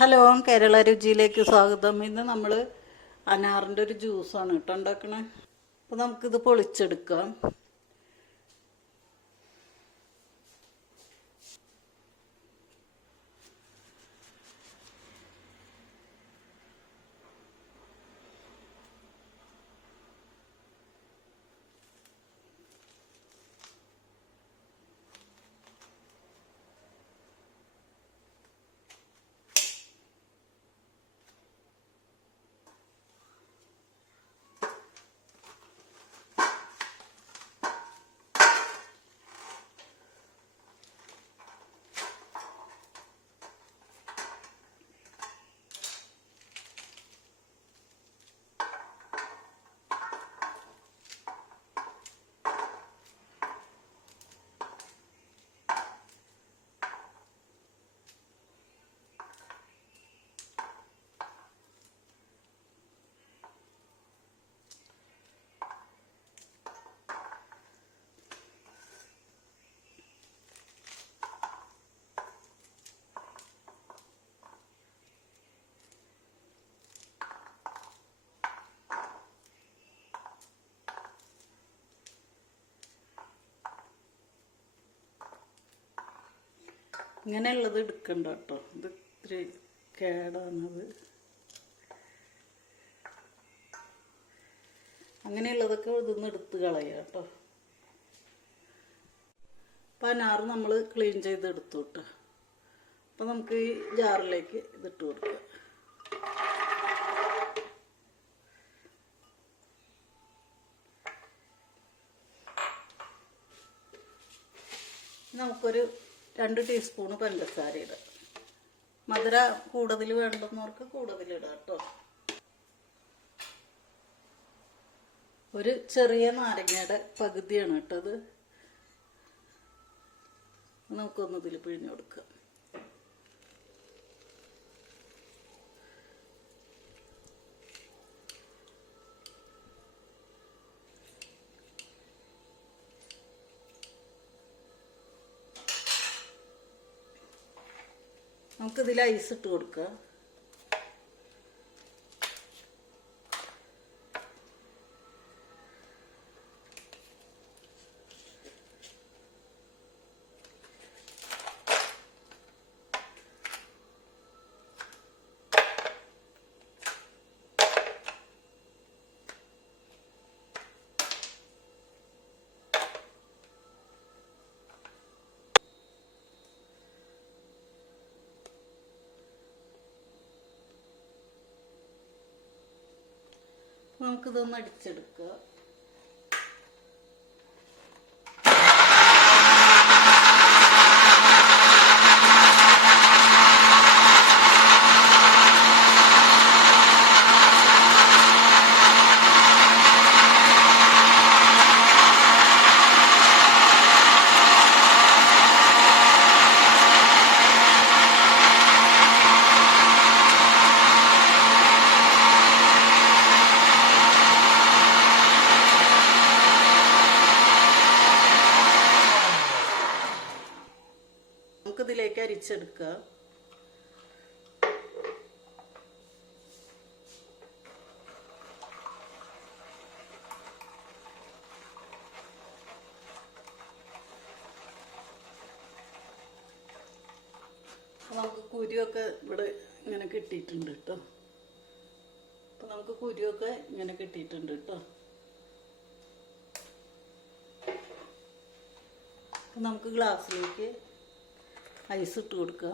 Hello Kerala രുചിയിലേക്ക് സ്വാഗതം. ഇന്ന് നമ്മൾ അനാറിന്റെ ഒരു ജ്യൂസാണ് കേട്ടോ ഉണ്ടാക്കണേ. അപ്പോൾ നമുക്കിത് പൊളിച്ചെടുക്കാം. ഇങ്ങനെയുള്ളത് എടുക്കണ്ട കേട്ടോ. ഇത് ഇത്തിരി കേടാണത്. അങ്ങനെയുള്ളതൊക്കെ ഇതൊന്ന് എടുത്ത് കളയുക കേട്ടോ. അപ്പം അനാറ് നമ്മൾ ക്ലീൻ ചെയ്ത് എടുത്തു കേട്ടോ. അപ്പം നമുക്ക് ഈ ജാറിലേക്ക് ഇതിട്ട് കൊടുക്കാം. നമുക്കൊരു രണ്ട് ടീസ്പൂണ് പഞ്ചസാര ഇടാം. മധുര കൂടുതൽ വേണ്ടുന്നവർക്ക് കൂടുതൽ ഇടാം കേട്ടോ. ഒരു ചെറിയ നാരങ്ങയുടെ പകുതിയാണ് കേട്ടത് നമുക്കൊന്ന് ഇതിൽ പിഴിഞ്ഞു കൊടുക്കാം. നമുക്കിതിൽ ഐസ് ഇട്ട് കൊടുക്കാം നമുക്കിതൊന്ന് അടിച്ചെടുക്കുക. നമുക്കിതിലേക്ക് അരിച്ചെടുക്കുക. നമുക്ക് കുരുവൊക്കെ ഇവിടെ ഇങ്ങനെ കിട്ടിയിട്ടുണ്ട് കേട്ടോ. അപ്പൊ നമുക്ക് കുരുവൊക്കെ ഇങ്ങനെ കിട്ടിയിട്ടുണ്ട് കേട്ടോ. നമുക്ക് ഗ്ലാസ്സിലേക്ക് ഐസ് ഇട്ട് കൊടുക്കുക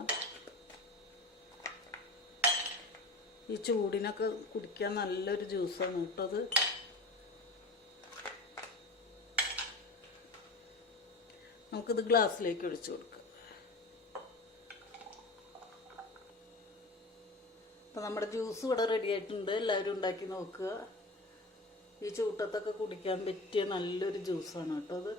ഈ ചൂടിനൊക്കെ കുടിക്കാൻ നല്ലൊരു ജ്യൂസാണ് കേട്ടത് നമുക്കിത് ഗ്ലാസ്സിലേക്ക് ഒഴിച്ചു കൊടുക്കാം. അപ്പം നമ്മുടെ ജ്യൂസ് ഇവിടെ റെഡി ആയിട്ടുണ്ട്. എല്ലാവരും ഉണ്ടാക്കി നോക്കുക. ഈ ചൂട്ടത്തൊക്കെ കുടിക്കാൻ പറ്റിയ നല്ലൊരു ജ്യൂസാണ് കേട്ടോ അത്.